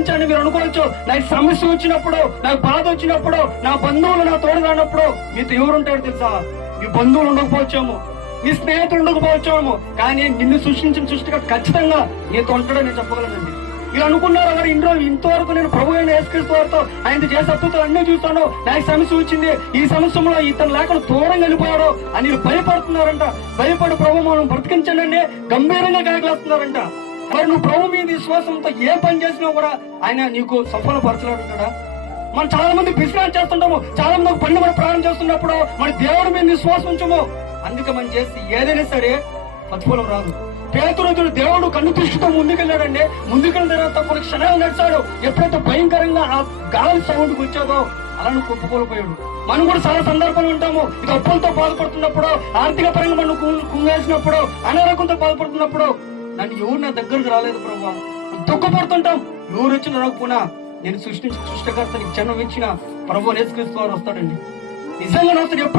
గమనించండి, మీరు అనుకోవచ్చు నాకు సమస్య వచ్చినప్పుడు, నాకు బాధ వచ్చినప్పుడు, నా బంధువులు నా తోడు రానప్పుడు మీతో ఎవరుంటాడు తెలుసా? మీ బంధువులు ఉండకపోవచ్చేమో, మీ స్నేహితులు ఉండకపోవచ్చేమో, కానీ నిన్ను సృష్టించిన సృష్టిగా ఖచ్చితంగా నీతో ఉంటాడని నేను చెప్పగలనండి. మీరు అనుకున్నారు కదా, ఇంతవరకు నేను ప్రభు అయిన యేసుక్రీస్తు వారితో ఆయన చేసే అద్భుతాలు అన్నీ చూస్తాను, నాకు సమస్య వచ్చింది, ఈ సమస్యలో ఇతను లేకుండా దూరంగా వెళ్ళిపోయాడు అని మీరు భయపడుతున్నారంట. భయపడి ప్రభు మనం బ్రతికించండి గంభీరంగా కాయగలేస్తున్నారంట. మరి నువ్వు ప్రభు మీద విశ్వాసంతో ఏ పని చేసినా కూడా ఆయన నీకు సఫలపరచలేడుంటాడా? మనం చాలా మంది బిజినెస్ చేస్తుంటాము, చాలా మంది పని కూడా ప్రారంభం చేస్తున్నప్పుడు మన దేవుడి మీద విశ్వాసం ఉంచము. అందుకే మనం చేసి ఏదైనా సరే ప్రతిఫలం రాదు. పేతురు దేవుడు కన్ను దృష్టితో ముందుకెళ్ళాడండి. ముందుకెళ్ళిన తర్వాత కొన్ని క్షణాలు నడిచాడు. ఎప్పుడైతే భయంకరంగా ఆ గాలి సౌండ్కి వచ్చాదో అలానే కుప్పకూలిపోయాడు. మనం కూడా చాలా సందర్భాలు ఉంటాము, ఇది అప్పులతో బాధపడుతున్నప్పుడు, ఆర్థిక పరంగా మనం కుంగేసినప్పుడు, అనారోగ్యంతో బాధపడుతున్నప్పుడు నన్ను ఎవరు నా దగ్గరకు రాలేదు ప్రభు దుఃఖపడుతుంటాం. ఎవరు వచ్చిన రాకపోయినా నేను సృష్టించిన సృష్టికర్తని జన్మం ఇచ్చిన ప్రభు యేసుక్రీస్తు వారు వస్తాడండి. నిజంగా వస్తాడు. ఎప్పుడు